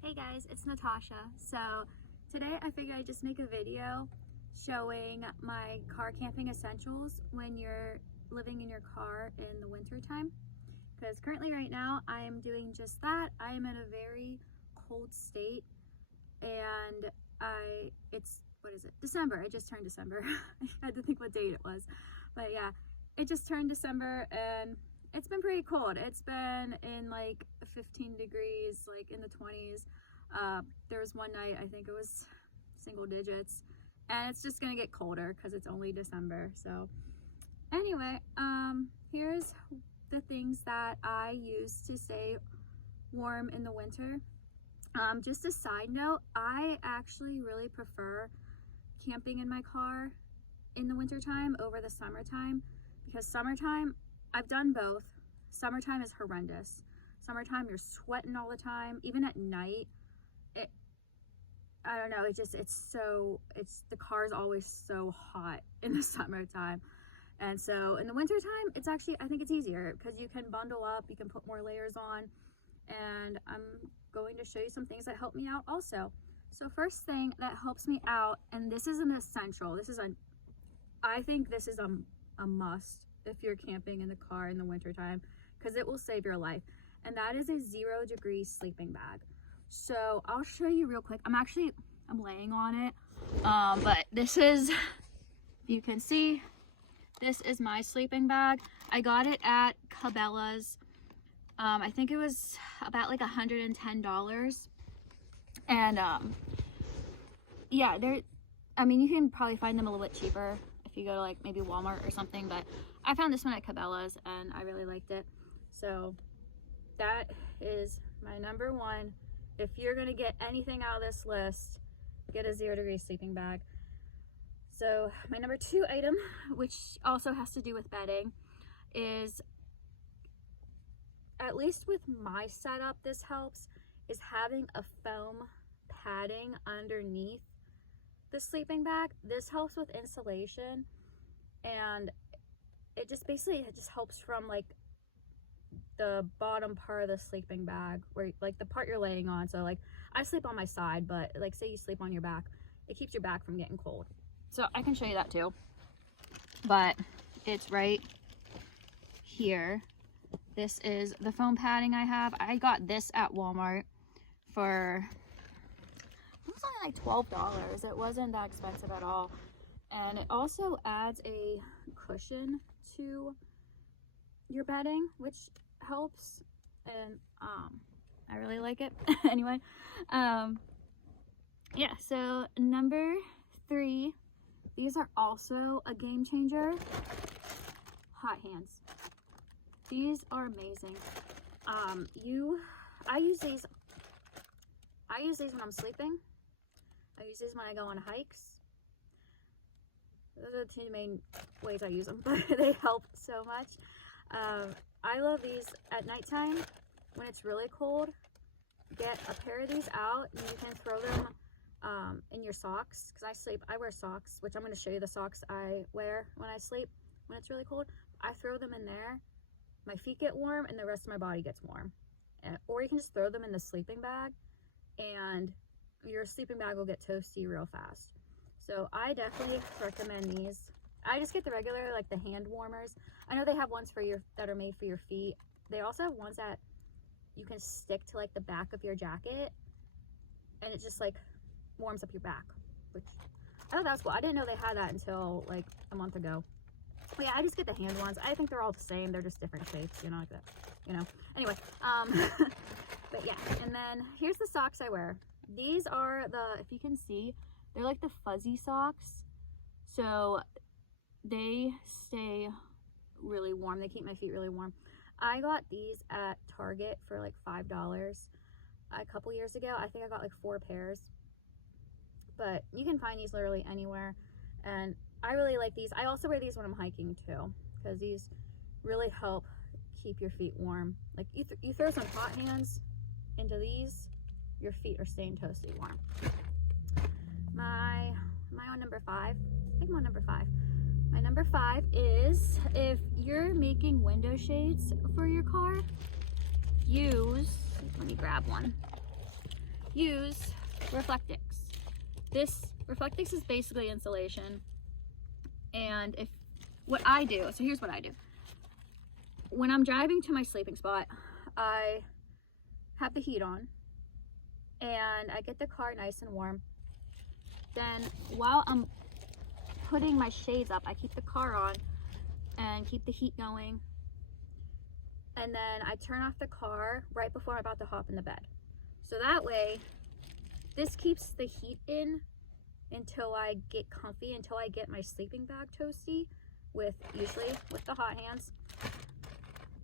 Hey guys, it's Natasha. So today I figured I'd just make a video showing my car camping essentials when you're living in your car in the winter time. Because currently right now I am doing just that. I am in a very cold state and what is it? December. It just turned December. I had to think what date it was. But yeah, it just turned December and it's been pretty cold. It's been in like 15 degrees, like in the 20s. There was one night, I think it was single digits, and it's just gonna get colder because it's only December. So anyway, here's the things that I use to stay warm in the winter. Just a side note, I actually really prefer camping in my car in the wintertime over the summertime, because summertime, I've done both. Summertime is horrendous. Summertime, you're sweating all the time, even at night. I don't know, the car's always so hot in the summertime. And so in the wintertime, it's actually, I think it's easier because you can bundle up, you can put more layers on, and I'm going to show you some things that help me out also. So first thing that helps me out, and this is an essential, I think this is a must if you're camping in the car in the wintertime, because it will save your life, and that is a 0-degree sleeping bag. So I'll show you real quick. I'm laying on it, but this is, if you can see, this is my sleeping bag. I got it at Cabela's. I think it was about like $110, and yeah, you can probably find them a little bit cheaper if you go to like maybe Walmart or something, but I found this one at Cabela's and I really liked it. So that is my number one. If you're gonna get anything out of this list, get a 0-degree sleeping bag. So my number two item, which also has to do with bedding, is, at least with my setup, this helps, is having a foam padding underneath the sleeping bag. This helps with insulation, and it just helps from like the bottom part of the sleeping bag, where like the part you're laying on. So like I sleep on my side, but like say you sleep on your back, it keeps your back from getting cold. So I can show you that too, but it's right here. This is the foam padding I have. I got this at Walmart for, it was only like $12. It wasn't that expensive at all. And it also adds a cushion to your bedding, which helps, and I really like it. Anyway, yeah, so number three, these are also a game changer. Hot hands. These are amazing. I use these when I'm sleeping. I use these when I go on hikes. Those are the two main ways I use them, but they help so much. I love these at nighttime when it's really cold. Get a pair of these out and you can throw them in your socks, because I wear socks, which I'm going to show you the socks I wear when I sleep when it's really cold. I throw them in there, my feet get warm and the rest of my body gets warm. Or you can just throw them in the sleeping bag and your sleeping bag will get toasty real fast. So I definitely recommend these. I just get the regular, like the hand warmers. I know they have ones that are made for your feet. They also have ones that you can stick to like the back of your jacket, and it just like warms up your back, which I thought that was cool. I didn't know they had that until like a month ago. But yeah, I just get the hand ones. I think they're all the same. They're just different shapes, like that, Anyway, but yeah, and then here's the socks I wear. These are if you can see, they're like the fuzzy socks. So they stay really warm. They keep my feet really warm. I got these at Target for like $5 a couple years ago. I think I got like 4 pairs, but you can find these literally anywhere, and I really like these. I also wear these when I'm hiking too, because these really help keep your feet warm. Like you throw some hot hands into these, your feet are staying toasty warm. Am I on number 5? I think I'm on number 5. My number 5 is, if you're making window shades for your car, let me grab one. use Reflectix. This Reflectix is basically insulation. And what I do, so here's what I do. When I'm driving to my sleeping spot, I have the heat on and I get the car nice and warm. Then while I'm putting my shades up, I keep the car on and keep the heat going. And then I turn off the car right before I'm about to hop in the bed. So that way, this keeps the heat in until I get comfy, until I get my sleeping bag toasty usually with the hot hands.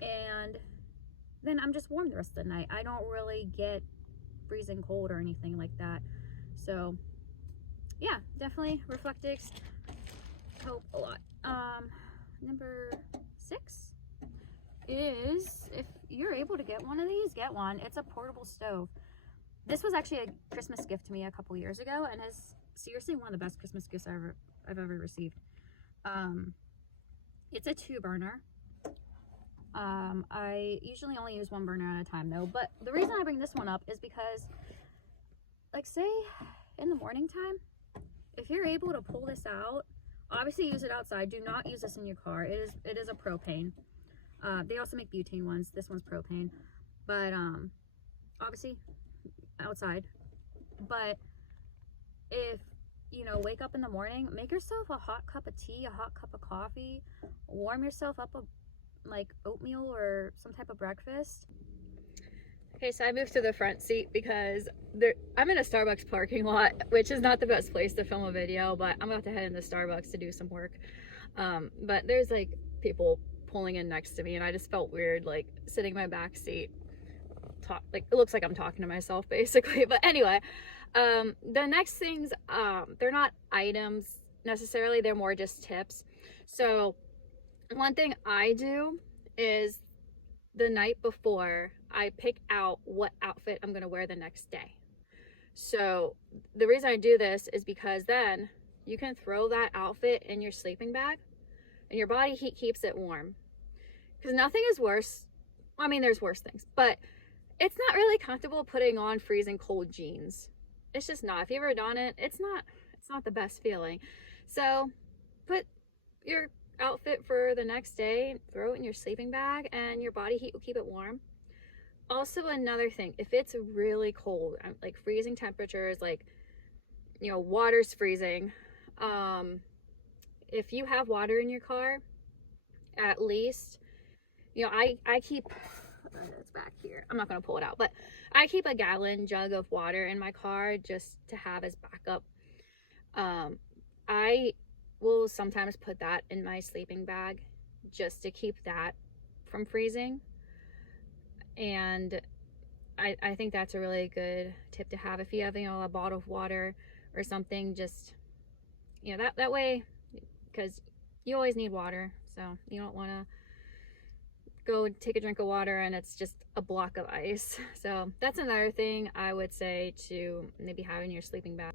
And then I'm just warm the rest of the night. I don't really get freezing cold or anything like that. So yeah, definitely Reflectix help a lot. Number 6 is, if you're able to get one of these, get one. It's a portable stove. This was actually a Christmas gift to me a couple years ago and is seriously one of the best Christmas gifts I've ever received. It's a 2-burner. I usually only use 1 burner at a time though, but the reason I bring this one up is because, like, say in the morning time, if you're able to pull this out, obviously use it outside. Do not use this in your car. It is a propane. They also make butane ones. This one's propane, but obviously outside. But if you know, wake up in the morning, make yourself a hot cup of tea, a hot cup of coffee, warm yourself up like oatmeal or some type of breakfast. Okay, so I moved to the front seat because I'm in a Starbucks parking lot, which is not the best place to film a video, but I'm about to head into Starbucks to do some work. But there's like people pulling in next to me and I just felt weird, like sitting in my back seat. Like it looks like I'm talking to myself basically. But anyway, the next things, they're not items necessarily, they're more just tips. So one thing I do is the night before I pick out what outfit I'm going to wear the next day. So the reason I do this is because then you can throw that outfit in your sleeping bag and your body heat keeps it warm. Because nothing is worse. I mean, there's worse things, but it's not really comfortable putting on freezing cold jeans. It's just not. If you've ever done it, it's not the best feeling. So put your outfit for the next day, throw it in your sleeping bag, and your body heat will keep it warm. Also, another thing, if it's really cold, like freezing temperatures, like, you know, water's freezing, if you have water in your car, at least, you know, I keep, it's back here, I'm not going to pull it out, but I keep a gallon jug of water in my car just to have as backup. I will sometimes put that in my sleeping bag just to keep that from freezing. And I think that's a really good tip to have if you have, you know, a bottle of water or something. Just, you know, that way, because you always need water, so you don't want to go take a drink of water and it's just a block of ice. So that's another thing I would say to maybe have in your sleeping bag.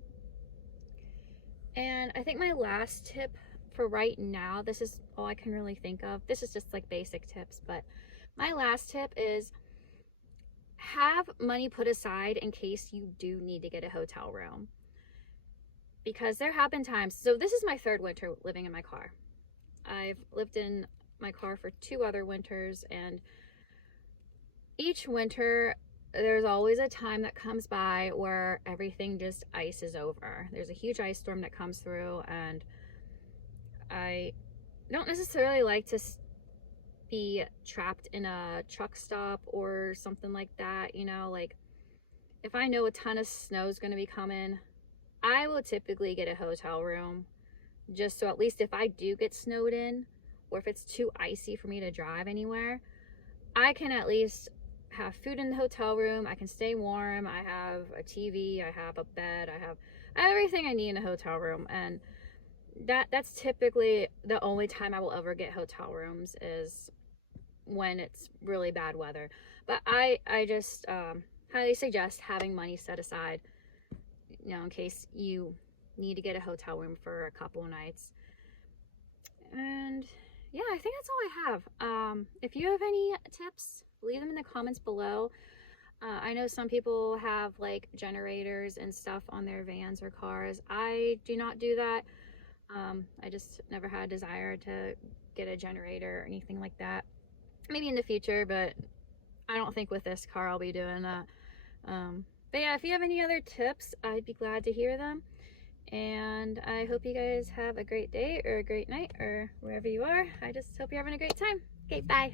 And I think my last tip for right now, this is all I can really think of. This is just like basic tips, but my last tip is have money put aside in case you do need to get a hotel room. Because there have been times, so this is my 3rd winter living in my car. I've lived in my car for 2 other winters, and each winter there's always a time that comes by where everything just ices over. There's a huge ice storm that comes through, and I don't necessarily like to be trapped in a truck stop or something like that. You know, like if I know a ton of snow is going to be coming, I will typically get a hotel room just so at least if I do get snowed in, or if it's too icy for me to drive anywhere, I can at least have food in the hotel room. I can stay warm. I have a TV, I have a bed, I have everything I need in a hotel room. And that's typically the only time I will ever get hotel rooms, is when it's really bad weather. But I just highly suggest having money set aside, you know, in case you need to get a hotel room for a couple of nights. And yeah, I think that's all I have. If you have any tips, leave them in the comments below. I I know some people have like generators and stuff on their vans or cars. I do not do that. I just never had a desire to get a generator or anything like that. Maybe in the future, but I don't think with this car I'll be doing that. But yeah, if you have any other tips, I'd be glad to hear them. And I hope you guys have a great day or a great night or wherever you are. I just hope you're having a great time. Okay, bye.